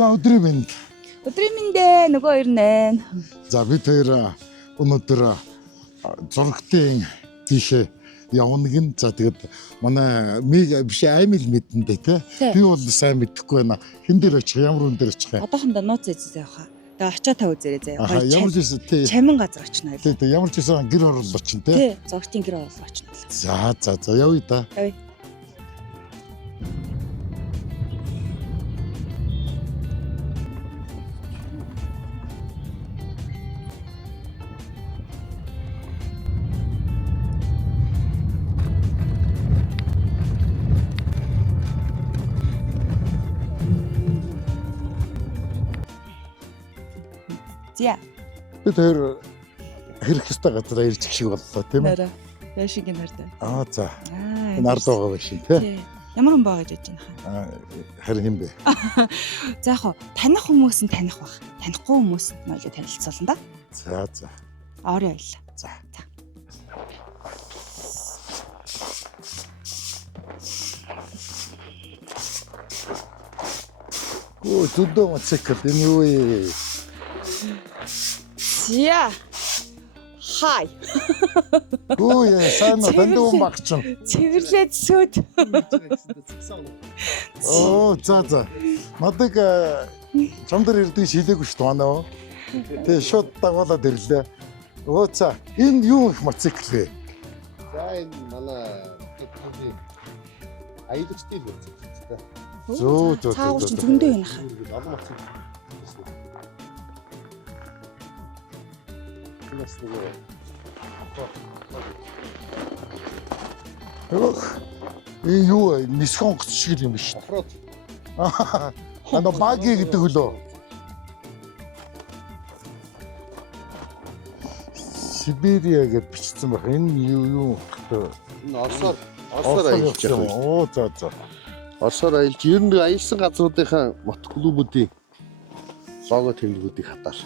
За өдрийн минь. Өдрийн мэндэ нөгөө хоёр нэ. За бид хоёр өнөөдөр зургтын тийшээ явна гин. За тэгээд манай биш аймаг мэднэ тий. Би бол сайн мэдэхгүй байна. Хэн дээр очих, ямар хүн дээр очих вэ? Одоохондоо нууц эзэсээ явах. Тэгээ очоо та үзээрэй заяа. Ямар ч юм тий. Чамин газар очно. Тий, ямар ч юм гэр орол очин тий. Тий, зургтын гэр орол очно. За явъя да. Явъя. За. Бид хоёр хэрэг ёстой газараа ирж шиг боллоо тийм ээ. Нэрэ. Яшиг юм хартай. За. Энэ ард байгаа байх шин тий. Ямар хүн байгаа гэж бодож байна хаа. Харин хэм бэ? За яг таних хүмүүс нь таних баг. Танихгүй хүмүүс нь ойлоо танилцуулна да. За. Орой ойлаа. За. Оо зүдөө мотоцикл энэ юу вэ? За. Хай. Оо яа сайн бандуу багчин. Цэвэрлээд сүйд. Оо за. Мадаг чамдар ирдэг шилээгүй шүү дээ манай. Тэгээ шууд дагуулад ирлээ. Оо за энэ юу их мотоцикл вэ? За энэ манай аялагчдын мотоцикл. Зөө. Цаагаар чи зөндөө юм хаа. Олон мотоцикл. Энэ юу нисхон гоц шиг юм биш. Офрод. Ано баги гэдэг хөлөө. Сибирия гэж бичсэн байх. Энэ юу Энэ Оросоор аялж байгаа юм. Оо за. Оросоор аялж ер нь аялсан газруудынхаа мотоклубүүдийн лого тэмдгүүдийг хатаар.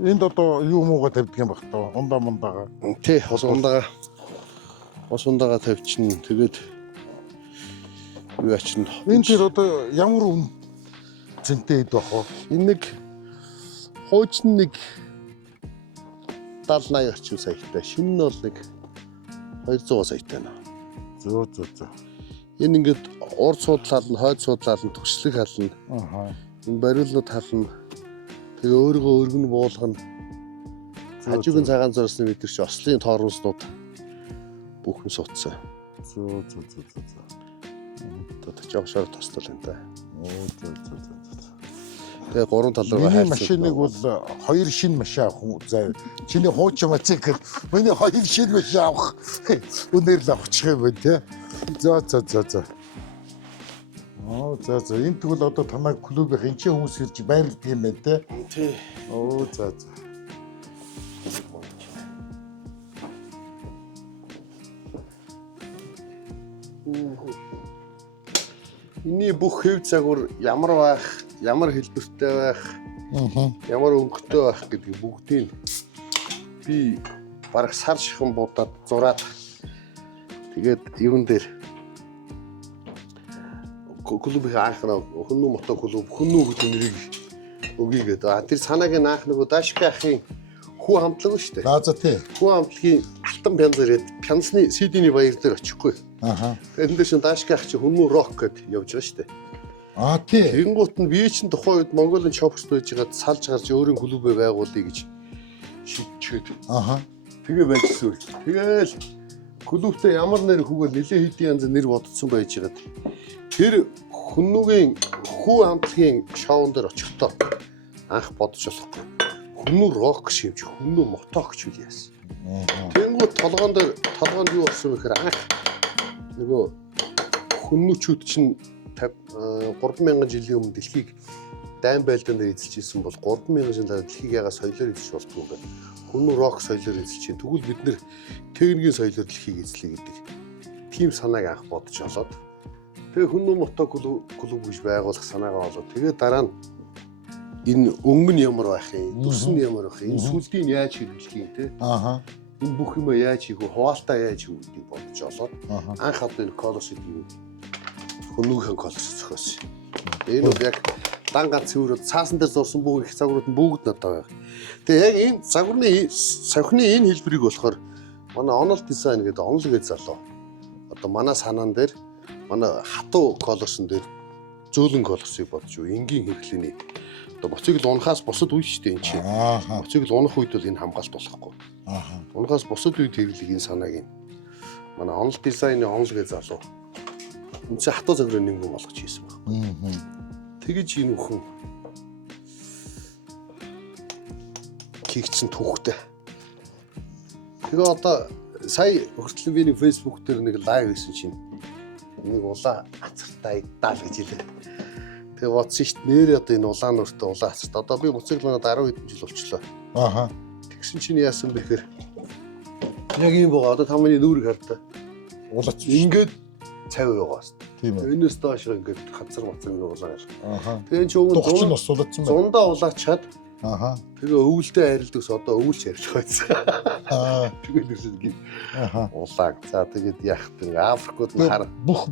Энд одоо юу мууга тавьдаг юм баг таа. Ундаага. Тий, ус ундаага тавьчихна. Тэгээд юу ачна. Энэ тэр одоо ямар үн зэнтэй хэд байх вэ? Энэ нэг хуучин нэг 70-80 орчим саятай. Шинэ нь бол нэг 200 саятай байна. Зөө. Энэ ингээд урд суудлал нь, хойд суудлал нь, төгслөг хална. Энэ бариулнууд хална. Тэгээ өөрийгөө өргөн буулгана. Хажуугийн цагаан зурсны бид нар чи ослын тоорноснууд бүхэн суудсан. Зөө. Одоо жавшаар тослол энэ та. Оо зөө. Тэгээ гурван тал руу хайрцаг. Машиныг бол хоёр шинэ машин авах юм. За чиний хуучин мотоцикл, миний хоёр шинэ машин авах. Өнөр л авчих юм байна тий. За. Оо за. Энэ тэгвэл одоо танай клубийн энэ ч хүмүүс ирж байрладаг юм байна тий. Тий. Оо за. Эний бүх хэв загвар ямар байх, ямар хэлбэртэй байх, ямар өнгөтэй байх гэдэг бүгдийг би бараг сар шихэн будаад зураад тэгээд юун дээр клубийн анхнаа хүннүү мото клуб хүннүү гэдэг нэрийг өгье гэдэг. Тэр санааг анх нөгөө Дашки ахын хүү хамтлаг шүү дээ. За тий. Хүү хамтлагийн алтан пянз ирээд пянзны CD-ний баяр дээр очихгүй. Тэгээд энэ дээр шин Дашки ах чи хүннүү рок гэд явж байгаа шүү дээ. Тий. Тэгэнгუут нь би чинь тухайн үед Монголын шопс байж байгаад салж гарч өөрийн клубээ байгуулъя гэж шийдчихэд. Тэгээ байжсэн. Тэгээл клубтээ ямар нэр хүүгээр нэлээ хэдийн янз нэр бодсон байж байгаад тэр хүннүүгийн хүү хамтлагийн шоун дээр очихдоо анх бодож болохгүй. Хүннүү рок шивж, хүннүү моток ч үл яасан. Тэнгуут толгоонд юу болсон вэ гэхээр анх нөгөө хүннүүчүүд чинь 3000 жилийн өмнө дэлхийг дайн байлдаанд эзэлжсэн бол 3000 жил дараа дэлхийг ягаад соёлоор эзэлж болтгүй юм бэ? Хүннүү рок соёлоор эзэлж чинь. Тэгвэл бид нэр техникийн соёлоор дэлхийг эзлэе гэдэг тийм санааг анх бодож олоод тэгээ хүннүү мотоклуб гэж байгуулах санаагаа олоод тэгээ дараа нь энэ өнгө нь ямар байх юм, төс нь ямар байх юм, энэ сүлдийг яаж хэрэглэх юм те. Энэ бүх юм яаж хийх вэ? Хуваалтаа яаж хийх гэдгийг бодож олоод анх одоо энэ колосыг Нүгэн колор зохиосон. Энэ бол яг дан ганц цэврүүд цаасан дээр зурсан бүх их загварууд нь бүгд надад байгаа. Тэгээ яг энэ загварны сохины энэ хэлбэрийг болохоор манай онол дизайн гэдэг онол гэж залуу. Одоо манай санаан дээр манай хатуу колорсон дээр зөөлөн колорсыг бодож юу энгийн хэрэглээний одоо моцикл унахаас бусад үе шүү дээ энэ чинь. Моцикл унах үед бол энэ хамгаалт болохгүй. Унахаас бусад үед хэрэглэх энэ санааг нь манай онол дизайны онол гэж залуу. Энд чинь хатуу загварын нэг юм болгож хийсэн байна. Тэгэж энэ бүхэн кигцэн түүхтэй. Тэгээ одоо сая хүртэл би нэг фэйсбүүк дээр нэг лайв хийсэн чинь нэг улаан ацартай иддаал гэж хэлээ. Тэгээ бодсон шүү дээ нэр одоо энэ улаан нуртай улаан ацарт. Одоо би моцикл надад 10 хэдэн жил болчихлоо. Тэгсэн чинь яасан бэ гэхээр яг юм байгаа. Одоо та миний нүүрийг хардаа. Улаач ингээд 50% байгаа шүү дээ. Тийм ээ. Энэс доош ингээд хацар мацар нэг улаан яах. Тэгээ энэ ч өвөн дугчин бас улаацсан байна. Зундаа улаачаад тэгээ өвөлдөө арилдагс одоо өвөлч ярьж байсан. Тэгээд нэрсэлгийн улаан. За тэгээд яах вэ? Африкууд нь хар бүх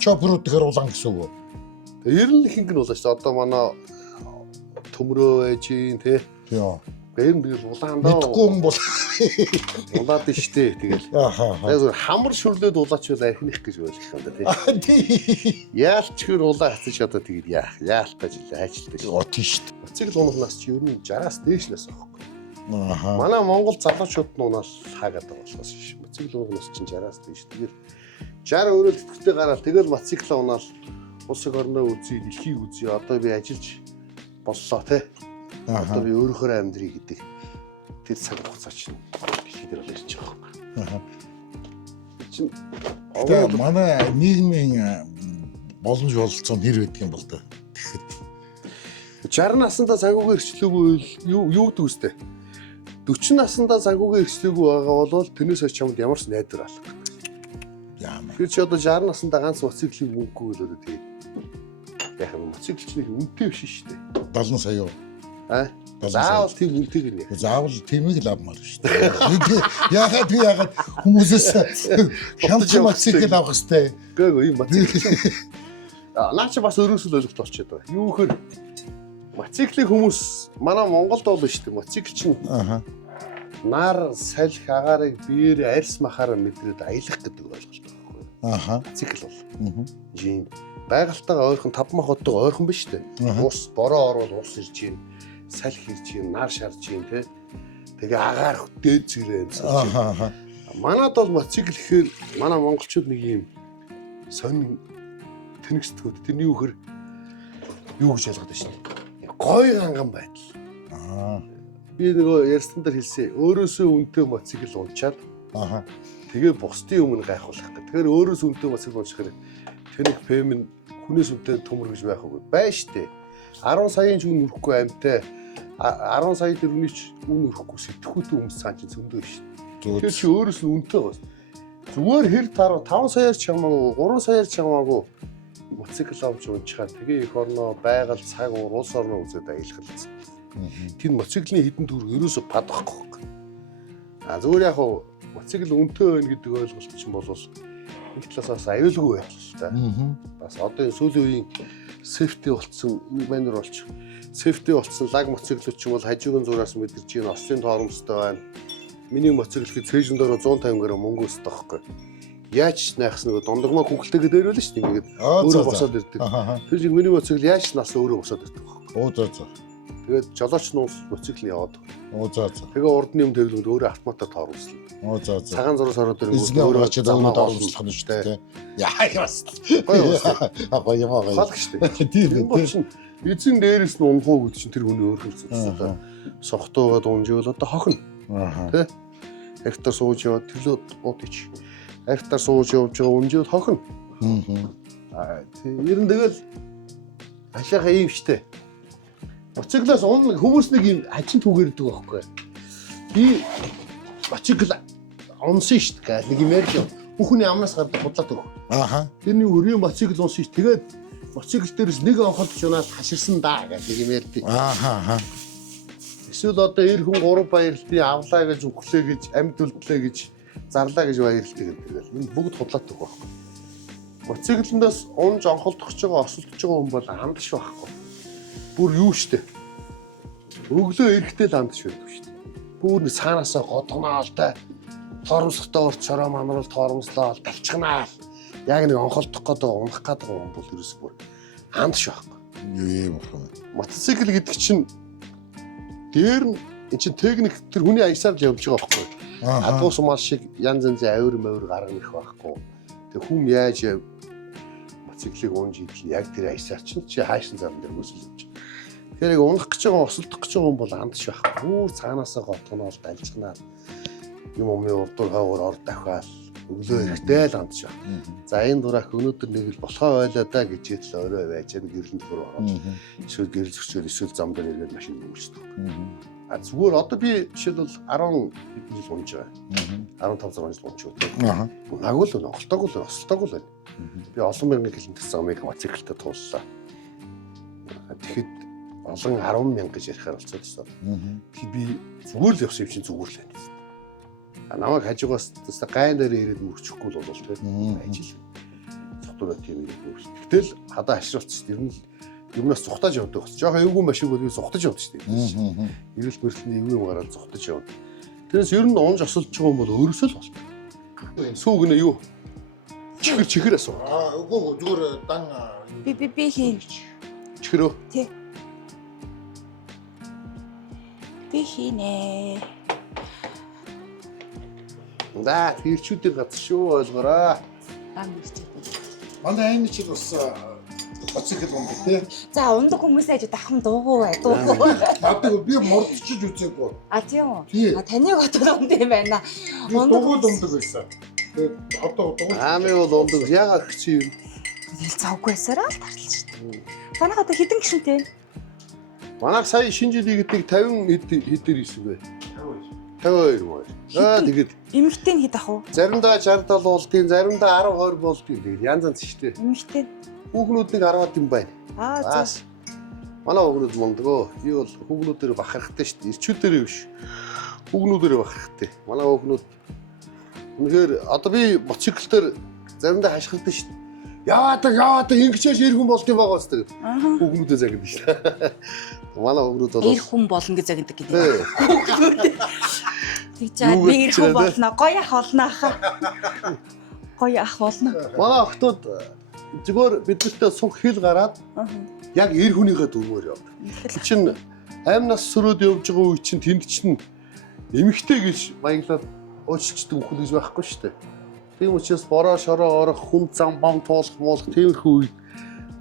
чопрууд тэгэхээр улаан гэсэн үг. Ер нь ихэнх нь улаан шүү. Одоо манай төмрөө байж гин тий. Тийм. Ер нь тэгэл улаан даа. Мэдхгүй юм бол улаад нь штэ тэгэл. Тэгээд хамар шүрлээд улаач бол архиных гэж ойлгох юм да тий. Яалч хэр улаан хацаж одоо тэгээд яах гэж хайчилдаг шүү. Тийм шүү. Моцикл унахнаас чи ер нь 60-аас дээш нас аахгүй. Манай Монгол залуучууд нь унаал хаагаад байгаа болохоос ш. Моцикл унахнаас чинь 60-аас дээш. Тэгээд 60 өөрөө тэтгэвтэй гараад тэгэл моцикл унаал улсын орноо үзье, дэлхийг үзье. Одоо би ажиллаж боллоо те. Одоо би өөрөөр амьдрий гэдэг тэр цаг хугацаа чинь дэлхий дээр л ирж байгаа юм. Чин тэгээ манай нийгмийн боломж бололцоо нэр байдаг юм бол да. 60 наснда загварыг эрчлээгүй юу гэдэг үстэй. 40 наснда загварыг эрчлээгүй байгаа бол тэрнээс чамд ямар ч найдвар алга. Яамаа. Тэр чи одоо 60 наснда ганц моциклыг мөнгөгүй л одоо тэгээ. Яг нь моциклчний үнэтэй биш шүү дээ. 70 сая юу? Заавал тийм үнэтэйг нэ. Заавал тиймийг л авмаар шүү дээ. Яагаад хүмүүсээс хямдч моцикл авах хэвээр. Гээгүй юм моцикл. Наач бас өрөөсөл ойлголт болчиход байгаа. Юу гэхээр моциклыг хүмүүс манай Монголд бол шүү дээ. Моцикл чинь нар салхи агаарыг биеэр арьс махаараа мэдрээд аялах гэдэг ойлголт байгаа байхгүй. Моцикл бол. Жин байгальтайгаа ойрхон 5 мах оддог ойрхон биш үү? Ус бороо орвол ус ирж гин, салхи ирж гин, нар шарж гин тий. Тэгээ агаар дээд зэрэг амьсгалж. Манад бол моцикл гэхээр манай монголчууд нэг юм сонин тэнэгсдгүүд тэрний юу хэр юу гэж ялгаад байна шүү дээ. Гой ганган байдал. Би нөгөө ярьсан дээр хэлсэн. Өөрөөсөө үнэтэй моцикл унчаад тэгээ бусдын өмнө гайхуулах гэдэг. Тэгэхээр өөрөөсөө үнэтэй моцикл унчихаар тэнэг пэм хүнээс үнэтэй төмөр гэж байх уу? Бай штэ. 10 саяын ч үн өрөхгүй амьтай. 10 сая төгрөгийн ч үн өрөхгүй сэтгхүүтэй хүмүүс цаан чинь зөндөө штэ. Тэгэхээр чи өөрөөс нь үнэтэй байна. Зүгээр хэр тарав 5 саяар ч хамаагүй 3 саяар ч хамаагүй моцикл авч унчаад тэгээ их орноо байгаль цаг улс орноо үзээд аялах хэлсэн. Тэр моциклын хідэн төгрөг ерөөсө падахгүй. Зүгээр яг моцикл үнэтэй байна гэдэг ойлголт чинь бол нэг талаас аюулгүй байх л та. Бас одоо энэ сүүлийн үеийн сефти болцсон манер болч. Сефти болцсон лаг моциклууд ч юм бол хажуугийн зураас мэдэрч ийн ослын тоормстой байна. Миний моцикл хэд цэжин дөрөв 150 гэрэ мөнгө өсдөг байхгүй. Яаж найхс нэг дондогмоо күгэлтэйгээ дээрвэл шүү дээ ингээд өөрөө босоод ирдэг. Тэр шиг миний моцикл яаж нас өөрөө босоод ирдэг байхгүй. Тэгээд жолооч нь моцикл яваад. Тэгээ урд нь юм тэглэнд өөрөө автоматар тооруулсан. Цагаан зураас ороод ирэнгүүт өөрөө ч өөрөө тооруулах нь шүү дээ. Яа бас. Гоё юм аа. Халах шүү дээ. Тийм болчихно. Эзэн дээрээс нь унхуу гэдэг чинь тэр хүний өөр хэлсэн. Сохтуугаад унживал одоо хохно. Тэ? Хектар сууж яваад төлөө уутчих. Хектар сууж явж байгаа унживал хохно. Тийм. Ер нь тэгэл ашаага ийм штэ. Моциклаас унах хүмүүс нэг юм хачин түгээрдэг байхгүй. Би моцикл унсан шүү дээ. Нэг юм ярьж бүхний амнаас гардаг худлаад өгөх. Тэрний өрийн моцикл унсан шүү. Тэгээд моцикл дээрээс нэг онхолж унаад хаширсан даа гэх нэг юм ярьдаг. Эсвэл одоо эр хүн 3 баярлтыг авлаа гэж өглөө гэж амьд үлдлээ гэж зарлаа гэж баярлтыг гэдэг. Энэ бүгд худлаад өгөх байхгүй. Моциклондоос унж онхолдох гэж байгаа осолдож байгаа хүн бол андш байхгүй. Бүр юу штэ. Өглөө эрэхтэй л андш байдаг штэ. Бүр цаанаасаа годгоноол та торомсохтой урт шороо манруул торомслоо талчганаа. Яг нэг онхолдох гэдэг унах гэдэг хүн бол ерөөс бүр андш байхгүй. Юу юм бэ? Мотоцикл гэдэг чинь дээр нь эн чинь техник тэр хүний аясаар л явж байгаа байхгүй. Адуус мал шиг янз янзын авир мавир гаргах байхгүй. Тэг хүм яаж мотоциклыг унж идэл яг тэр аясаар чинь чи хаашин зам дээр өсөл явж. Тэгэхээр яг унах гэж байгаа осолдох гэж байгаа хүн бол андш байхгүй. Бүр цаанаасаа готгоноол далжгнаа. Юм урдуур хойгоор ор дахиал өглөө эрэхтэй л андш байна. За энэ дурак өнөөдөр нэг л болохоо байлаа да гэж л орой байж гэрлэн төр ороод эсвэл гэрэл зөксөөр эсвэл зам дээр ирээд машин нүүрсдэг. А зүгээр одоо би жишээлбэл 10 хэдэн жил унж байгаа. 15 6 жил унж байгаа. Нагуул нь огтойгоо л осолтойгоо л байна. Би олон мянган километр замыг мотоциклтэй тууллаа. Тэгэхэд олон 10 мянга гэж ярихаар болцсон. Би зүгээр л явсан юм чинь зүгээр л байна. Намайг хажуугаас тест гайн дээр ирээд мөрчихгүй л болов тийм ажил. Цогтураа тийм юм. Гэтэл хадаа хашруулчих. Ер нь юмнаас цухтаж явдаг. Жохоо эвгүй машин бол би цухтаж явдаг шүү дээ. Ирэл бэрхтний эвгүй юм гараад цухтаж явна. Тэрнээс ер нь унж осолж байгаа юм бол өөрөөсөө л болдог. Сүүг нэ юу? Чихэр асуу. Үгүй зүгээр дан Би хийн. Чихрөө. Тий. Би хийнэ. За тэрчүүдийн газар шүү ойлгоорой. Дан ирчээ. манай энэ чинь бас мотоцикл ундаг тий. За ундаг хүмүүс ажид ахын дуугүй бай. Дуугүй. Надад би мордчиж үзээгүй. А тийм үү? Тий. А таныг отод ундаг юм байна. Би дугуйд ундаг байсан. Тэгээд одоо дугуйд Аамын бол ундаг яагаад гэх юм. Тэгэл завгүй байсараа л тарлаа шүү дээ. Танах одоо хэдэн гишүүнтэй? Манайх сая шинэ жилийн гэдэг 50 хэдэр хийсэн бэ? 52 мөр. Тэгээд Эмэгтэй нь хэд ах вэ? заримдаа 60 70 болдгийн, заримдаа 10 20 болдгийн. Тэгээд янз янз шүү дээ. Эмэгтэй. Хүүхнүүд нэг 10 юм байна. Аа Бас манай хүүхнүүд мондгоо. Би бол хүүхнүүдээр бахархтай шүү дээ. Ирчүүдээр биш. Хүүхнүүдээр бахархтай. Манай хүүхнүүд үнэхээр одоо би мотоциклээр заримдаа хашгирдсан шүү дээ. Яваад ингэчээс ир хүн болд юм байгаа үстэй. Хүүхнүүдээ загнадаг шүү дээ. Манай хүүхнүүд бол ир хүн болно гэж загнадаг гэдэг. Тэгж аа би ир хүн болно. Гоё ах болно хаа. Гоё ах болно. манай охтууд зүгээр биднэртээ сунх хэл гараад яг ир хүнийхээ дүрмээр явдаг. Чин амнаас сөрөөд явж байгаа үе чинь тэнд чинь эмэгтэй гэж маяглаад уучлцдаг хүн гэж байхгүй шүү дээ. Тийм учраас бороо шороо орох, хүн зам бам туулах, муулах тиймэрхүү үед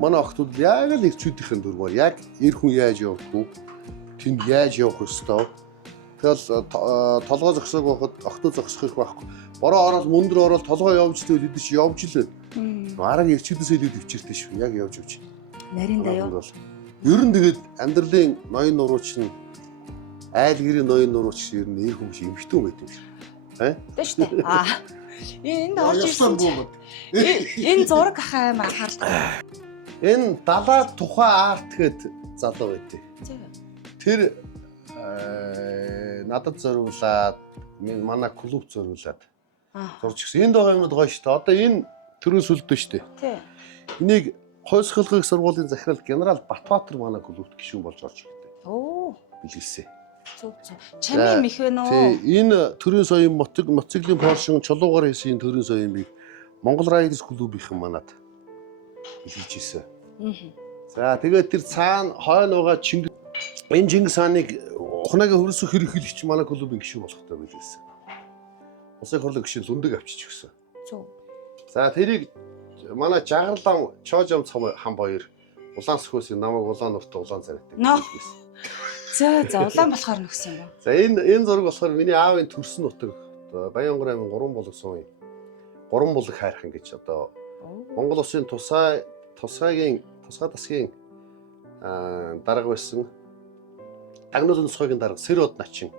манай охтууд яг л ирчүүдийнхэн дүрмээр яг ир хүн яаж явах вэ? Тэнд яаж явах ёстой? Тэгэл толгой зогсоог байхад охтоо зогсох их байхгүй. Бороо ороод мөндөр ороод толгой явж ивэл бид чи явж илээ. Арга ирчүүдээс илүү төвчөртэй шүү. Яг явж явж. Нарийн даяа. Ер нь тэгээд амьдралын ноён нурууч нь айл гэрийн ноён нурууч ер нь ир хүмүүс эмхтэн байт юм шиг. Тэ шүү дээ. Энд орж ирсэн. Энэ зураг ахаа амар анхаарал. Энэ далаа тухай арт гэд залуу байдیں۔ Тэр надад зориулаад манай клуб зориулаад зурж гисэн. Энд байгаа юмуд гоё шүү дээ. Одоо энэ төрөөс үлдэн шүү дээ. Тий. Энийг хойс хөлгөг сургуулийн захирал генерал Батбаатар манай клубт гишүүн болж орж ирдэг. Оо. Билгээсэн. Зүг. Чамын мэх вэ нөө? Тий, энэ төрийн соён мотоциклийн поршин чулуугаар хийсэн төрийн соён бийг Монгол Райдерс клубийнхэн манад илгээж ирсэн. За тэгээд тэр цаана хойно байгаа энэ Чингис хааныг ухнагийн хөрөсөх хэрэглэгч манай клубын гишүүн болохтой билгээсэн. Улсын хурлын гишүүн лүндэг авчиж өгсөн. Зүг. За тэрийг манай Жагарлан Чоожам хам баяр Улаансхөөс намайг улаан нурт улаан царайтай билгээсэн. За улаан болохоор нөхсөн юм. За энэ зураг болохоор миний аавын төрсөн нутаг Баянгор аймгийн Гурван булаг суун. Гурван булаг хайрхан гэж одоо Монгол улсын тусгай засгийн дарга байсан Дагнуулын тусгайгийн дарга Сэрод начин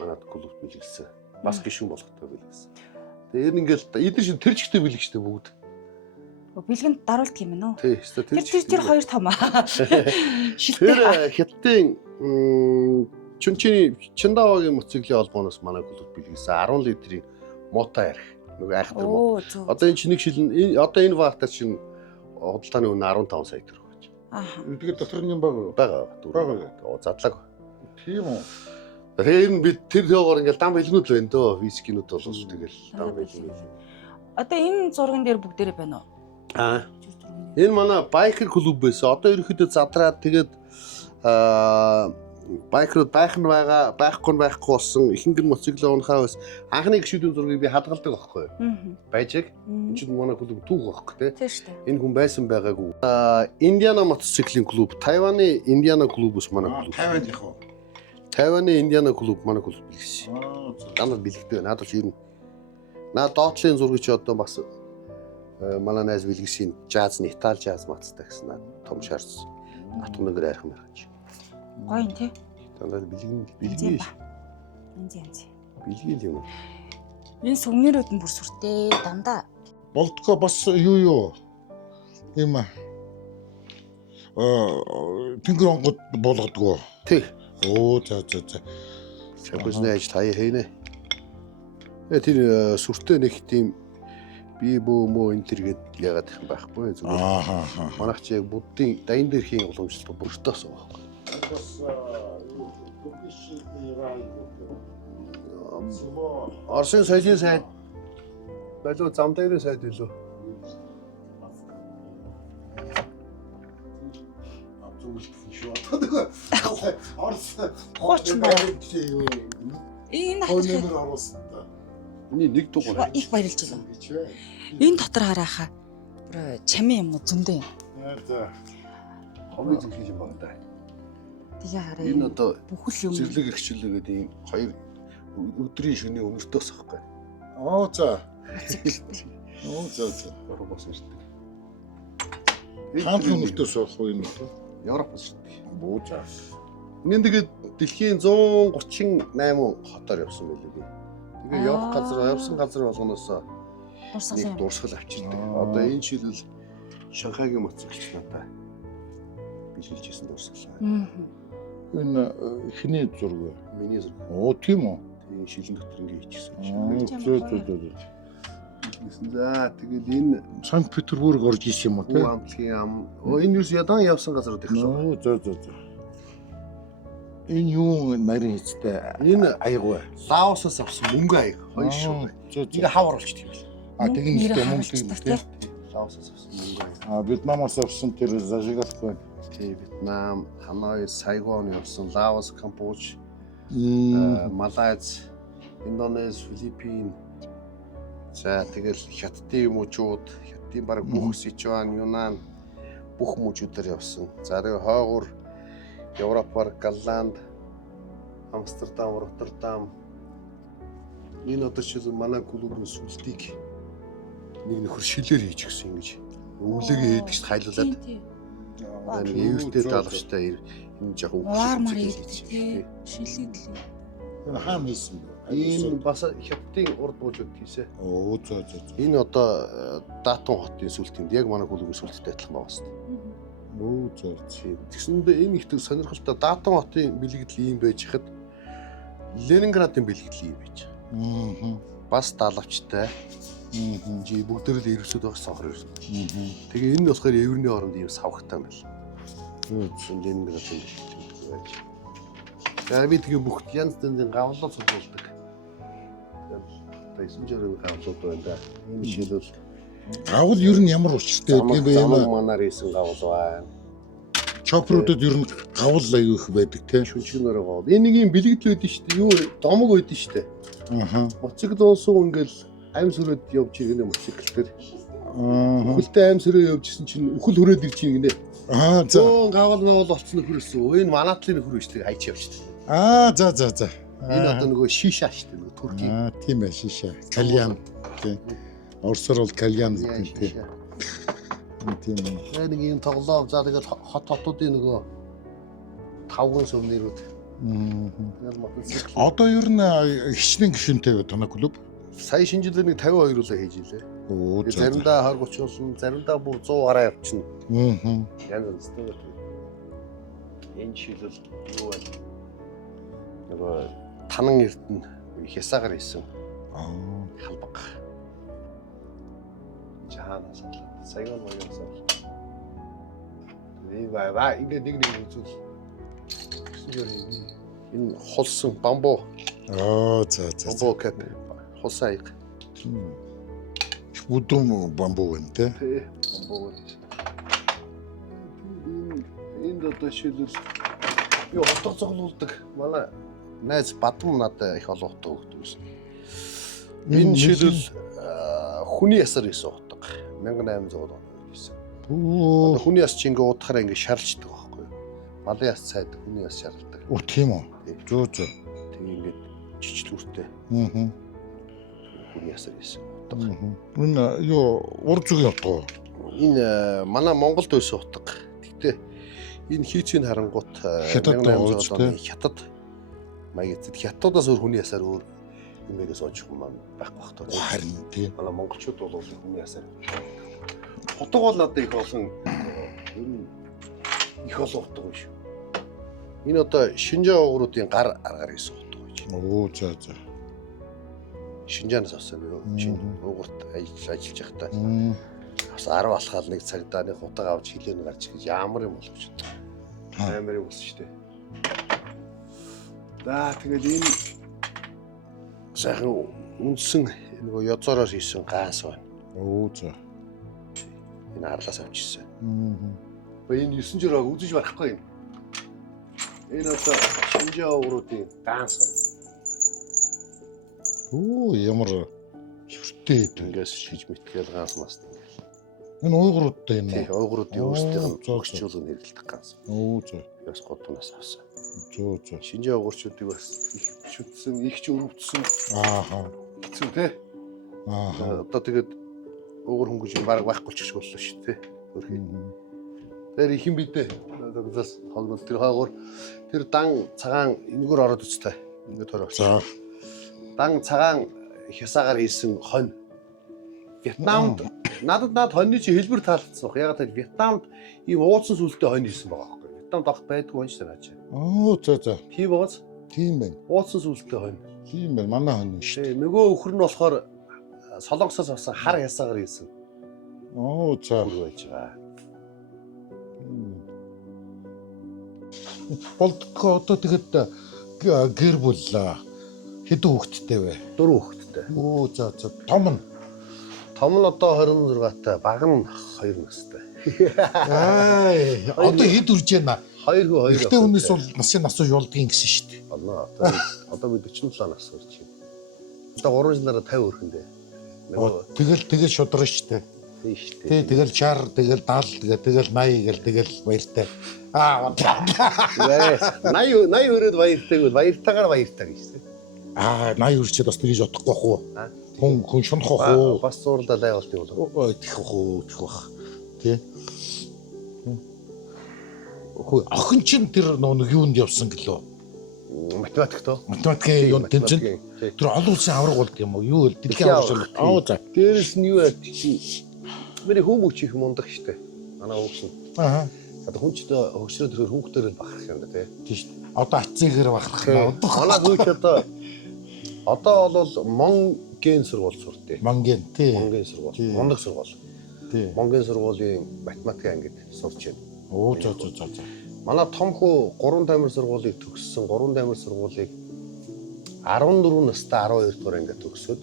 манад клубт билгэлсэн. Бас гишүүн болохтой билгэлсэн. Тэгээд ингээл эдгээр шин тэр чигтэй билгчтэй бүгд. Бэлгэнд даруулдаг юм байна уу? Тий, тэр хоёр том аа. Тэр хятадын Чиндавагийн мотоциклийн холбооноос манай клуб билгээсэн 10 литрийн муутай арх Нөгөө айхтар мөн. Оо зөв. Одоо энэ чиний шил нь одоо энэ ваатар чинь худалдааны үнэ 15 сая төгрөг гэж. Ааха. Тэгээд дотор нь юм байгаа. Байгаа. Задлаг. Тийм үү. Тэгэхээр энэ бид тэр тоогоор ингээл дам бэлгнүүд л байна дөө. Вискинүүд бол тэгэл дам бэлгнүүд. Одоо энэ зурган дээр бүгдээрээ байна уу? Аа. Энэ манай байкер клуб байсан. Одоо ерөөхдөө задраад тэгээд байкерууд байхгүй болсон ихэнх нь моциклоо унахаа бас анхны гişүүдийн зургийг би хадгалдаг байхгүй юу? Байжэг. Энэ чинь манай клуб түүх байхгүй тий. Тийм шүү дээ. Энэ хүн байсан байгаагүй. Индиана мотоциклийн клуб, Тайваны Индиана клуб ус манай клуб. Тайванд их уу? Тайваны Индиана клуб манай клуб билсэн. Дандаа бэлгдэг. Надад ч юм. Наа доотлын зургийг чи одоо бас манай найз билгэсэн жазны Итали жаз мацтай гэсэн наа том шаарц. Натгнагэр айрхан байж. Гоё юм тий. Дандаа Янз бэлгээ. янз. Бэлгээ юм. Энэ сүмнэрүүд нь бүр сүртэй дандаа. Болдгоо бас юу юм тэнгэр онгод болгодгоо. Тэг. Оо за. Шавхсны аж таяа хийнэ. Тэр сүртэй нэг тийм би бөөмөө энэ төргээд яагаад их байхгүй зүгээр. Ааха. Манайх чи яг буддын дайн дээрхийн уламжлалт бүртээс байгаа. Бас Орсын соёлын сайд болоо зам дээрээ сайд илүү. Орс Хууч байна. Энэ хатчих. Хонемэр оруулсан та. Миний нэг дугаар. Их баярлж байна. Энэ дотор харааха. Бүр чамын юм уу зөндөө. За. Хомын зүйл юм байна да. Тэгээ хараа. Энэ одоо бүхэл юм. зэрлэг эрхчлэг гэдэг ийм хоёр өдрийн шөнийн өмнөртөөс ахгүй. Оо за. Оо за. Европоос ирдэг. Хаан өмнөртөөс суух уу энэ? Европоос ирдэг. Буу за. Энд тэгээд дэлхийн 138 хотоор явсан байлээ би. Тэгээ явсан газар болгоноос нэг дурсгал авчирдаг. Одоо энэ жишээлбэл Шанхайгийн моцикл надаа бэлгэлжсэн дурсгал. Энэ хиний зураг вэ? Миний зураг. Оо тийм үү? Тэгээ шилэн дотор ингэ хийчихсэн. Зөө. За тэгэл энэ Санкт Петербург орж исэн юм уу те? амтлагийн ам. Энэ юус ядан явсан газар дэх. Оо зөө. Энэ юу нарийн хэцтэй Энэ аяг вэ? Лаосоос авсан мөнгө аяг. Хоёр шүү. Зөө. Хавар болчих юм. Тэгээ нэгтэй мөнгө те. Лаосоос авсан мөнгө аяг. Вьетнамаас авсан тэр зажигалт. Вьетнам, Ханой, Сайгон явсан, Лаос, Камбож, Малайз, Индонез, Филиппин. За тэгэл Хятадын мужууд, Хятадын баг бүх Сичуан, Юнан бүх мужуудаар явсан. За тэгээ хойгуур Европоор Голланд, Амстердам, Роттердам. Энэ одоо ч манай клубын сүлтийг нэг нөхөр шилээр хийж гисэн ингэж. Өвлөгээ хийдэг ш хайлуулаад. Нэг эвэртэй талбартай энэ жоохон Вармар хийдэг. Шилэглээ. Энэ хаан хийсэн бэ? энэ бас Хятадын урд буужууд хийсэ. Оо зөө. Энэ одоо Датун хотын сүлтэнд яг манай клубын сүлттэй адилхан байгаа шүү дээ. Оо зөө. Тэгсэндээ энэ их төв сонирхолтой Датун хотын бэлгэдэл ийм байж хад Ленинградын бэлгэдэл ийм байж. Бас далавчтай. Жи бүгдээр л ирвсүүд байх сонхор ирсэн. Тэгээ энэ болохоор эвэрний оронд ийм савхтай юм байна. Ленинградын бэлгэдэл байж. За би тэгээ бүх янз бүрийн гавлал цуглуулдаг. Байсан жирийн гавлууд байна да. Энэ жишээлбэл Гавл ер нь ямар учиртай гэдэг юм бэ? Манаар хийсэн гавл байна. Чопруудад ер нь гавл аяг их байдаг тийм. Шүнчгнөрөө гавл. Энэ нэг юм бэлгэдэл байдаг шүү дээ. Юу домог байдаг шүү дээ. Моцикл уусуу ингээл амь сүрээд явж иргэнэ моцикл төр. Үхэлтэй амь сүрээ явжсэн чинь үхэл хүрээд ирж иргэнэ. За. Гавл болцсон нөхөрөөсөн. Энэ манатлын нөхөр шүү дээ. Хайч явчихсан. За. Энэ одоо нөгөө шиша шүү дээ. Нөгөө турки. Тийм ээ шиша. Кальян. Тийм. Орсоор бол кальян гэдэг тийм. Тийм ээ. Нэг юм тоглоо. За тэгээд хотуудын нөгөө тавган сүмнэрүүд. Одоо ер нь хичнээн гишүүнтэй бай танай клуб. Сая шинжилгээ нэг 52 улаа хийж илээ. Оо заримдаа 20 30 болсон, заримдаа бүр 100 гараа явчихна. Янз бүртэй. Энэ жишээлбэл юу вэ? Нөгөө танан эрдэнэ хясаагаар хийсэн. Халбаг. Чаана салаад. Саяхан моёсоо. Ингээд нэг үзүүл. Энэ холсон бамбуу. За. Бамбуу кап. Холсон аяг. Бүдүүн бамбуу байна те. Тий. Бамбуу. Энд одоо шилэл юу хотго цоглуулдаг. Манай найз Бадам надад их олон утга өгдөг байсан. Энэ шилэл хүний ясаар хийсэн утга. 1800 он хийсэн. Хүний яс чи ингээ удахаар ингээ шарлждаг байхгүй юу? Малын яс цайд хүний яс шарлдаг. Оо тийм үү. Зөө. Тэгээ ингээ жижигдүүртэй. Хүний ясаар хийсэн утга. Энэ юу ур зүгийн утга. Энэ манай Монголд байсан утга. Гэхдээ энэ хийцийн харангуут Хятад оны хятад маяг эцэд хятадаас өөр хүний ясаар өөр юмээс очих юм байхгүй бах тоо. Харин тийм. Манай монголчууд бол хүний ясаар. Утга бол надад их олон ер нь их олон утга биш. Энэ одоо Шинжаан уугруудын гар аргаар хийсэн утга гэж. Оо за. Шинжаанаас авсан юм. Шинэ уугурт ажиллаж байхдаа. Бас 10 алхаал нэг цагдаа нэг утга авч хилэн гарч гэж ямар юм болов ч. Амар юм болсон шүү дээ. За тэгэл энэ сайхан үндсэн нөгөө язороор хийсэн ганс байна. Оо за. Энэ арлаас авчихсан. Энэ 9 жирэг үзэж барахгүй юм. Энэ одоо Шинжаан уугруудын ганс байна. Оо ямар хөвтэй Ингээс шиж мэтгээл ганс мас. энэ уйгуруудтай юм Тий, уу? уугруудын өөрсдийн зогсчулыг нэрлэдэг ганс. Оо за. Яс годноос авсан. Зөө. Шинжаан уугурчдыг бас их шүтсэн, их ч өрөвдсөн. Ааха. Хэцүү те. Ааха. Одоо тэгээд уугур хөнгөж баг байхгүй ч боллоо шүү те. Хөрхий. Тэр ихэн бидээ. Одоо холбол тэр хаагур тэр дан цагаан энэгээр ороод өчтэй. Ингээд ороо. За. Дан цагаан хясаагаар хийсэн хонь. Вьетнамд надад хоньны чи хэлбэр таалагдсан баг. Ягаад гэвэл Вьетнамд ийм уудсан сүлтэй хонь хийсэн байгаа байхгүй. Вьетнамд огт байдгүй хонь шүү дээ. Оо за. Тийм бооз. Тийм байна. Уудсан сүлтэй хонь. Тийм байна. Манай хонь шүү. Нөгөө өхөр нь болохоор солонгосоос авсан хар хясаагаар хийсэн. Оо за. Бүр байж байгаа. Болдгоо одоо тэгэд гэр бүл хэдэн хүүхэдтэй вэ? 4 хүүхэдтэй. Оо за. Том нь. Том нь одоо 26-тай, баг нь 2 настай. Одоо хэд үрж байна? 2 хүү 2. Ихтэй хүнээс бол насын насуу юулдгийн гэсэн шүү дээ. Одоо би 47 нас хүрч байна. Одоо 3 жилээр 50 өрхөндөө. Тэгэл шудраа шүү дээ. Тийм шүү дээ. Тий, тэгэл 60, тэгэл 70, тэгэл 80 тэгэл баяртай. 80 өрөөд баяртайгаар баяртай гэж тийм. 80 үрчээд бас тэгж бодохгүй бах уу? Хүн шунах бах уу? Бас зурлаа лайгалт юм болов. Тэгэх бах. Тий. Хөө охин чинь тэр нэг юунд явсан гэлөө? Математик тоо. Математикийн юу тэмцэн. Тэр олон улсын авраг болд юм уу? Юу вэ? Дэлхийн авраг. Аа за. Дээрээс нь юу яа чи. Миний хүмүүч их мундаг штэ. Манай уугсан. Аа. Одоо хүн ч хөгшрөө тэр хүүхдээр бахарх юм да тий. Тийм шүү. Одоо аццыгээр бахарх юм. Манай хүүч одоо бол Монгийн сургууль суртээ. Монгийн тий. Монгийн сургууль. Мундаг сургууль. Тий. Монгийн сургуулийн математик ангид сурч байна. Оо за. Манай том хүү 3 тамир сургуулийг төгссөн. 3 тамир сургуулийг 14 настай 12 дугаар ангид төгсөөд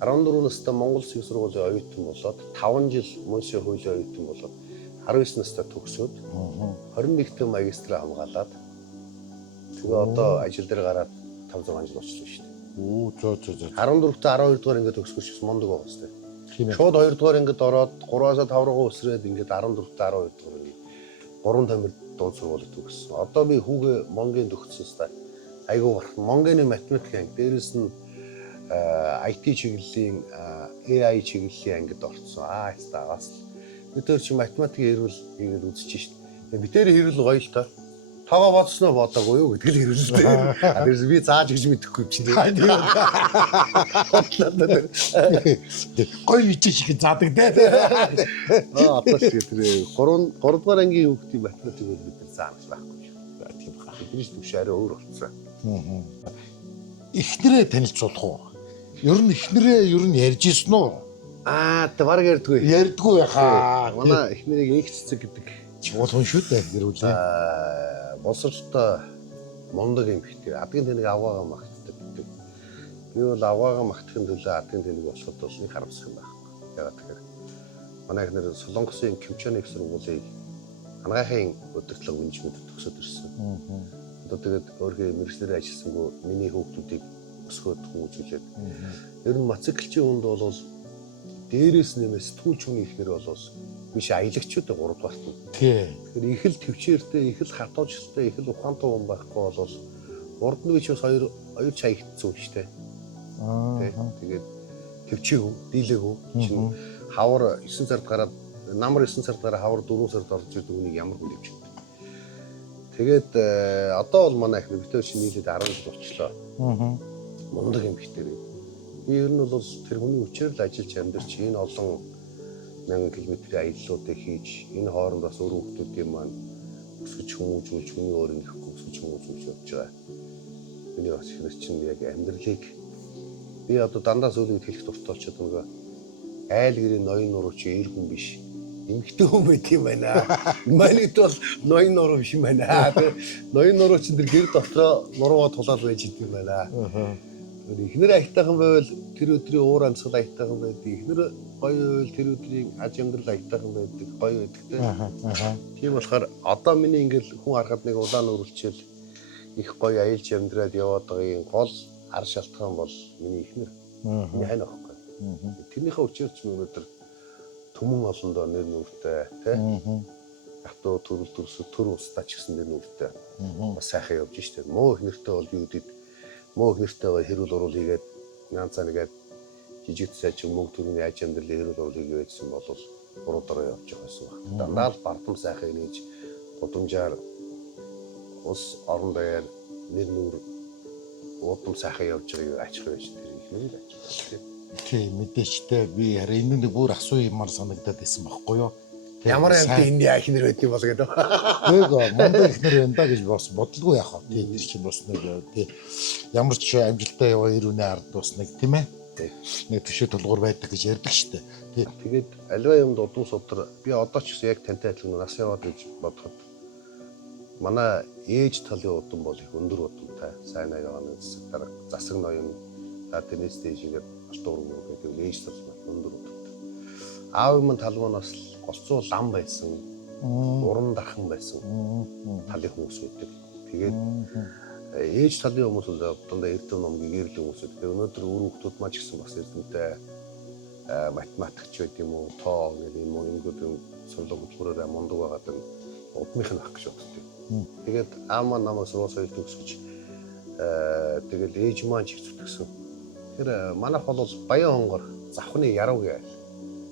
14 настай Монгол Улсын сургуулийн оюутан болоод 5 жил мөншийн хуулийн оюутан болоод 19 настай төгсөөд 21 дэх магистраа хамгаалаад тэгээ одоо ажил дээр гараад 5-6 жил болчихсон шүү дээ. Оо за. 14-т 12 дугаар ангид төгсгөж мундаг байгаа шүү дээ. Тийм ээ. Шууд 2 дугаар ангид ороод 3-аас 5 руу өсрээд ингээд 14-т 12 дугаар 3 тамир дунд сургуулийг төгссөн. Одоо би хүүгээ Монгийн төгссөн ста. Айгуу гарах. Монгийн математик анги дээрэс нь IT чиглэлийн AI чиглэлийн ангид орсон. Стагаас бид тэр чи математикийн хэрүүл ингээд үзэж шít. Битээр хэрүүл гоё л та. Тагаа бодсноо бодоогүй юу гэдэг л хэрүүл л дээ. Дээрс би зааж гэж мэдэхгүй юм чинь. Гоё вич шиг заадаг дээ. Одоо шиг тэр 3 дугаар ангийн хүүхдийн математик бол бид нар зааж байхгүй шүү. Тийм баа. Бидний төвш арай өөр болцсон. Эхнэрээ танилцуулах уу? Ер нь эхнэрээ ярьж ирсэн үү? Тэ баг ярьдгүй. Ярьдгүй яхаа. Манай эхнэрийг инх цэцэг гэдэг. Чуулган шүү дээ гэрүүлээ. Босролтой мундаг юм бит. Адгийн тэнэг аваагаа магтдаг гэдэг. Би бол аваагаа магтахын төлөө адгийн тэнэг болоход бол нэг харамсах юм байна. Ягаад гэхээр манай эхнэр Солонгосын Кимчоны их сургуулийг хангахын удирдлага менежмент төгсөөд ирсэн. Одоо тэгээд өөрхий мэргэжлэр ажилласангүй миний хүүхдүүдийг өсгөөд хүмүүжүүлээд. Ер нь мотоциклчийн хүнд бол дээрээс нэмээс сэтгүүлч хүний ихнэр болоос биш аялагчуд 3 дугаарт нь. Тэгэхээр их л төвчээртэй, их л хатуужтай, их л ухаантай хүн байхгүй болол урд нь биш бас хоёр чаягдсан шүү дээ. Тэгээд төвчээгүү, дийлээгүү чинь хавар 9 сард гараад намар 9 сард гараад хавар 4 сард орж ирдэг үнийг ямар хүн дэвчдэг. Тэгээд одоо бол манай ихнэр битээ чинь нийлээд 10 жил болчихлоо. Мундаг юм битээ. Би ер нь бол тэр хүний хүчээр л ажиллаж амьдарч энэ олон мянган километрийн аяллуудыг хийж энэ хооронд бас өөр хүмүүсийн маань өсгөж хүмүүжүүлж хүний өөрийн ихгүй өсгөж хүмүүжүүлж явж байгаа. Миний бас ихнэр чинь яг амьдралыг би одоо дандаа сүүлд хэлэх дуртай болчиход нөгөө айл гэрийн ноён нуруу чи эр хүн биш. Эмэгтэй хүн байт юм байна. Манайд бол ноён нуруу биш юм байна. Ноён нуруу чинь тэр гэр дотроо нуруугаа тулаад байж идэв юм байна. Эхнэр айтайхан байвал тэр өдрийн уур амьсгал айтайхан байдаг. Эхнэр гоё байвал тэр өдрийн аж амьдрал айтайхан байдаг. Гоё байдагтэй. Тийм болохоор одоо миний ингээл хүн харахад нэг улаан өрөлчөөл их гоё аялж амьдраад яваад байгаа гол ар шалтгаан бол миний эхнэр. Миний хань ахгүй. Тэрнийхээ хүчээр ч өнөөдөр түмэн олондоо нэр нүртэй тий. Хатуу төрөл төрсөд төр устаа ч гэсэн нэр нүртэй. Бас сайхан явж штэ. Муу эхнэртэй бол юу гэдэг муу эхнэртэйгээ хэрүүл урал хийгээд янзаа нэгээд жижиг цай ч мөнгө төрний аж амьдралын хэрүүл урал хийгээдсэн бол уруу дараа явж байгаасан баг. Дандаа л бардам сайхан нээж гудамжаар ус орон даяар нэр нүр удам сайхан явж байгааг ачрах байж тэр ихнэр л ачрах. Тийм мэдээчтэй би харин энэ нэг бүр асуу юмар санагдаад байсан байхгүй юу? Ямар амт энэ ихнэр байд юм бол гэдэг. Тэгэ мундаг ихнэр байна да гэж бас бодлого яах вэ? Тийм чинь бас нэг тий ямар ч амжилттай яваа ирүүний ард бас нэг тийм ээ. Нэг төшөө тулгуур байдаг гэж ярьдаг штэ. Тий. Тэгээд альва юмд удам судар би одоо ч гэсэн яг тантай адилхан нас яваад гэж бодоход манай ээж талын удам бол их өндөр удамтай. Сайн аягааны засаг дарга засаг ноён теннис дэжигээр алтуурын гэдэг ээж тал өндөр удамтай. Аав минь тал маань бас голцоо лам байсан. Уран дархан байсан. Талын хүмүүс байдаг. Тэгээд ээж талын хүмүүс бол дандаа эрдэм номгийн гэрэл хүмүүс байдаг. Өнөөдөр өөр хүмүүс маань ч гэсэн бас эрдэмтэй математикч байт юм уу, тоо гэдэг юм уу, ингэдэг сургууль хөтөлбөрөөр мундаг байгаад удмынх нь ах гэж боддог. Тэгээд аамаа намайг сургууль соёл төгсгөж тэгэл ээж маань ч их зүтгэсэн. Тэр манайх бол Баян хонгор завхны яруу гээл.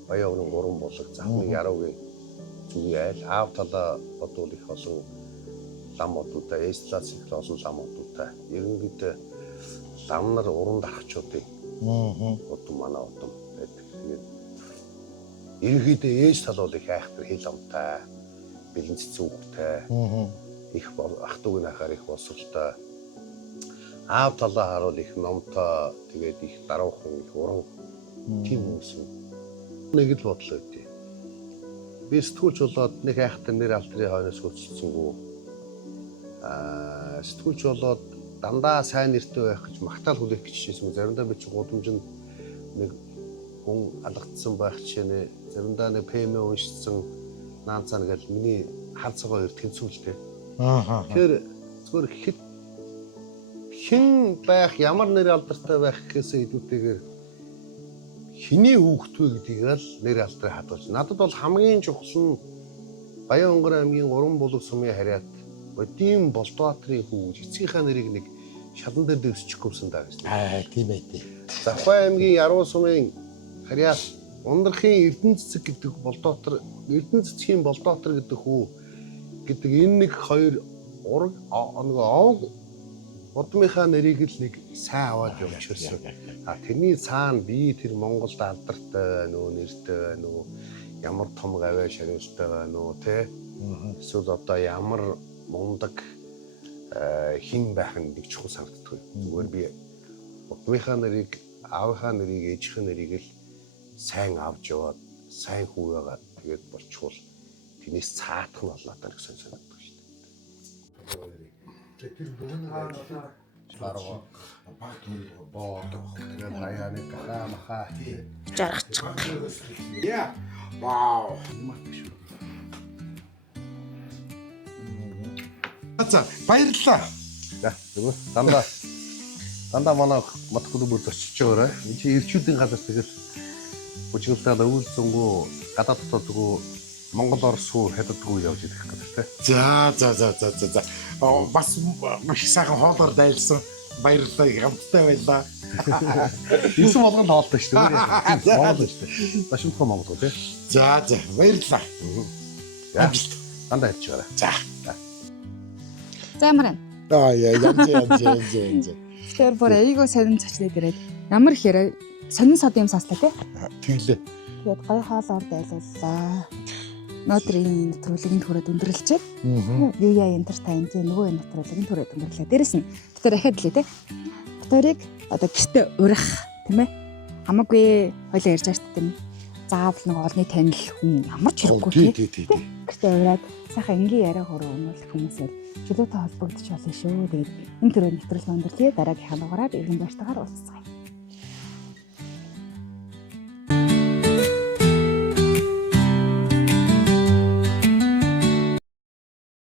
Баян хонгорын уран болог завхны яруу гээл зүг айл аав талаа бодвол их олон лам одуудаа ээж талаас их олон лам одуудаа ерөнхийд лам нар уран дарахчуудыг удам манай удам байдаг. Тэгээд ерөнхийд ээж тал бол их айхтар хэл амтай бэлэн цэцүүхтэй их ах トゥ угийн ахаар их боловсралтай аав талаа харуул их номтой тэгээд их даруухан их уран тийм хүмүүс нэг л бодлоо өгдөө. Би сэтгүүлч болоод нэг айхтар нэр алдрын хойноос хөлцсөнгүү сэтгүүлч болоод дандаа сайн нэртэй байх гэж магтаал хүлээх гэж хичээсэн. Заримдаа би ч гудамжинд нэг хүн алгацсан байх жишээ заримдаа нэг ПМ уншсан наанцаа нэгэл миний хар цагаан хоёр тэнцүүлтэй. Тэгэхээр зөвхөн хэн байх ямар нэр алдартай байх гэхээсээ илүүтэйгээр хиний хүүхэд вэ гэдгийг л нэр алдрыг хадгалж. Надад бол хамгийн чухал нь Баян хонгор аймгийн Уран булаг сумын харьяат Бодим Болдбаатарын хүү гэж эцгийнхаа нэрийг нэг шалан дээр дэвсчих гомсон даа гэж. Тийм ээ тий. Завхай аймгийн Яруу сумын харьяат Ундрахын Эрдэнэ цэцэг гэдэг Болдбаатар Эрдэнэ цэцгийн Болдбаатар гэдэг хүү гэдэг энэ нэг хоёр ураг нэг Бодмынхаа нэрийг л нэг сайн аваад явж ирсэн. Тэрний цаана би тэр Монголд алдартай байна уу, нэртэй байна уу, ямар том гавьяа шариултай байна уу, тэ? Эсвэл одоо ямар мундаг хин байх нь нэг чухал санагддаг. Зүгээр би Бодмынхаа нэрийг, аавынхаа нэрийг, ээжийнхээ нэрийг л сайн авч яваад сайн хүү байгаа тэгээд болчихвол тэрнээс цаатах нь болоо та гэсэн санагддаг шүү дээ. Тэр бүгэн бараа баг боо тэгээд хаяаны гахаа жаргачих. Яа. Вау. За баярлалаа. За тэгвэл дандаа манай мат клубд очиж байгаарай. Энд чи ирчүүдийн газар тэгэл бүжгэлдээ өвөл зөнгөө гадаад дотоодгүй Монгол Орос хуу хятадгүй явж ирэх гэдэг тийм. За. Бас маш сайхан хоолоор дайлсан. Баярлалаа. Хамттай байлаа. Юусэн болгонд хоолтой шүү дээ. Монгол шүү дээ. Башимтхан Монгол тийм. За баярлалаа. Дандаа хэлж байгаарай. За. За ямар байна? Янз. Тэр бүр эйгөө сонин цочлоод ирээд ямар их яриа сонин сод юм сонслоо те. Тэглээ. Тэгээд гоё хоолоор дайлууллаа. Нодрын нэвтрүүлгийн төрөд өндөрлчээд Юя Entertainment нөгөө нэвтрүүлгийн төрөд өндөрлөө. Дээрэс нь тэр дахиад лээ те. Тэрийг одоо гэртээ урих тийм ээ. Хамаагүй хоёлаа ярьж байгаа шүү дээ. Заавал нэг олны танил хүн ямар ч хэрэггүй тий. Гэртээ ураад сайхан энгийн яриа хөрөө өнөөлөх хүмүүсээр чөлөөтэй холбогдож болно шүү. Тэгээд энэ төрөд нэвтрүүлэг өндөрлөө дараагийн ханаагаар иргэн байртайгаар уулзцгаая.